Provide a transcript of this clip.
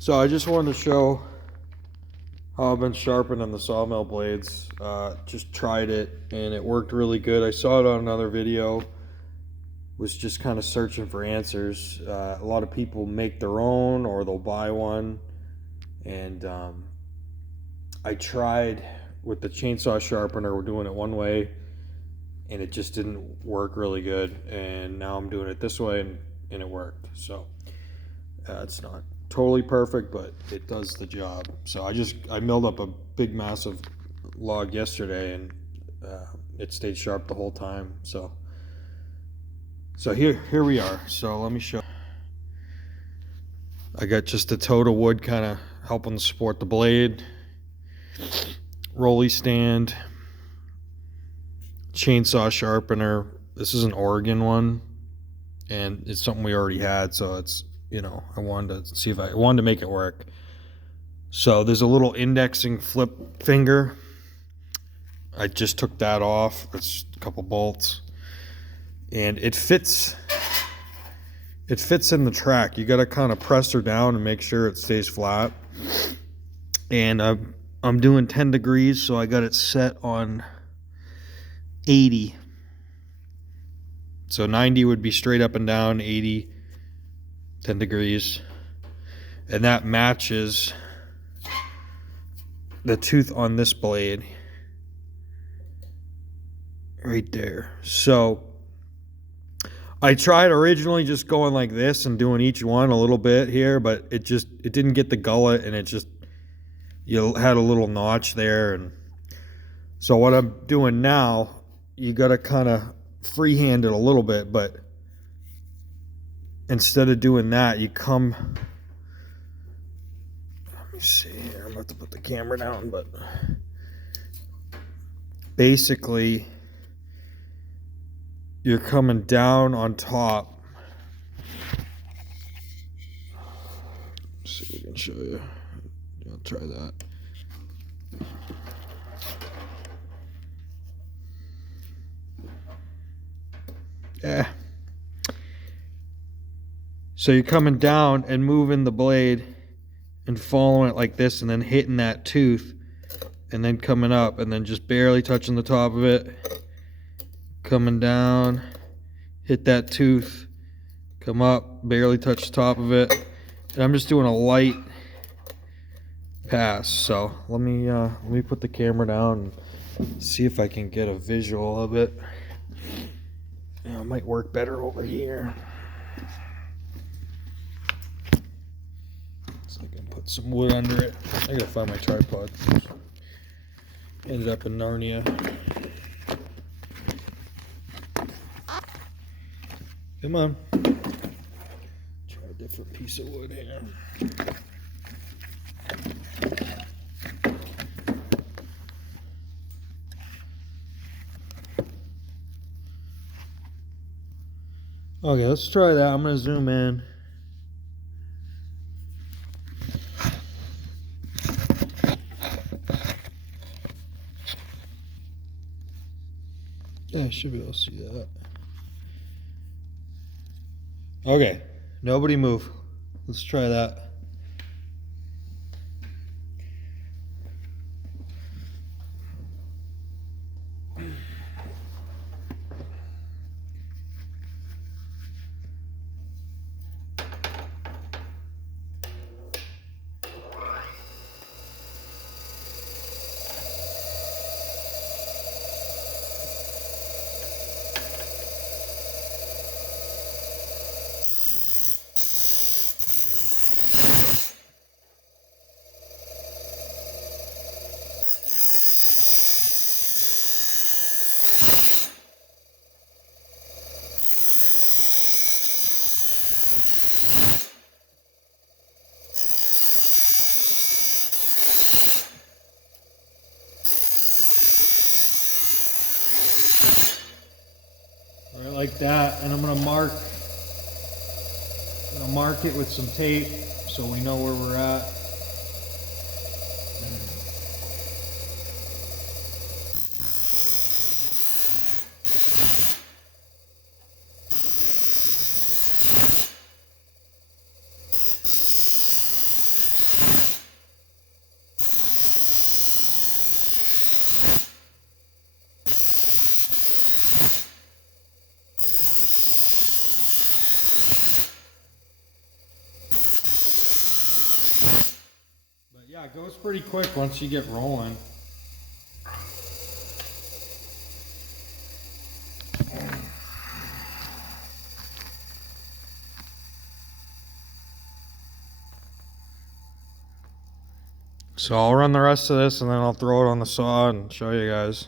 So I just wanted to show how I've been sharpening the sawmill blades. Just tried it and it worked really good. I saw it on another video. Was just kind of searching for answers. A lot of people make their own or they'll buy one. And I tried with the chainsaw sharpener. We're doing it one way and it just didn't work really good. And now I'm doing it this way and it worked. So it's not totally perfect, but it does the job. So I milled up a big massive log yesterday and it stayed sharp the whole time. So here we are. So let me show. I got just a tote of wood kind of helping support the blade, rolly stand, chainsaw sharpener. This is an Oregon one and it's something we already had, so it's, you know, I wanted to see if I wanted to make it work. So there's a little indexing flip finger. I just took that off. It's a couple bolts. And it fits in the track. You got to kind of press her down and make sure it stays flat. And I'm doing 10 degrees, so I got it set on 80. So 90 would be straight up and down, 80, 10 degrees. And that matches the tooth on this blade right there. So I tried originally just going like this and doing each one a little bit here, but it didn't get the gullet, and it just, you had a little notch there. And so what I'm doing now, you got to kind of freehand it a little bit, but instead of doing that, you come, let me see here, I'm about to put the camera down, but basically you're coming down on top. Let's see if we can show you. I'll try that. Yeah. So you're coming down and moving the blade and following it like this, and then hitting that tooth, and then coming up, and then just barely touching the top of it. Coming down, hit that tooth, come up, barely touch the top of it. And I'm just doing a light pass. So let me put the camera down and see if I can get a visual of it. It might work better over here. So I can put some wood under it. I gotta find my tripod. Ended up in Narnia. Come on. Try a different piece of wood here. Okay, let's try that. I'm going to zoom in. Yeah, I should be able to see that. Okay, nobody move. Let's try that. Right, like that, and I'm gonna mark it with some tape so we know where we're at. Yeah, it goes pretty quick once you get rolling. So I'll run the rest of this and then I'll throw it on the saw and show you guys.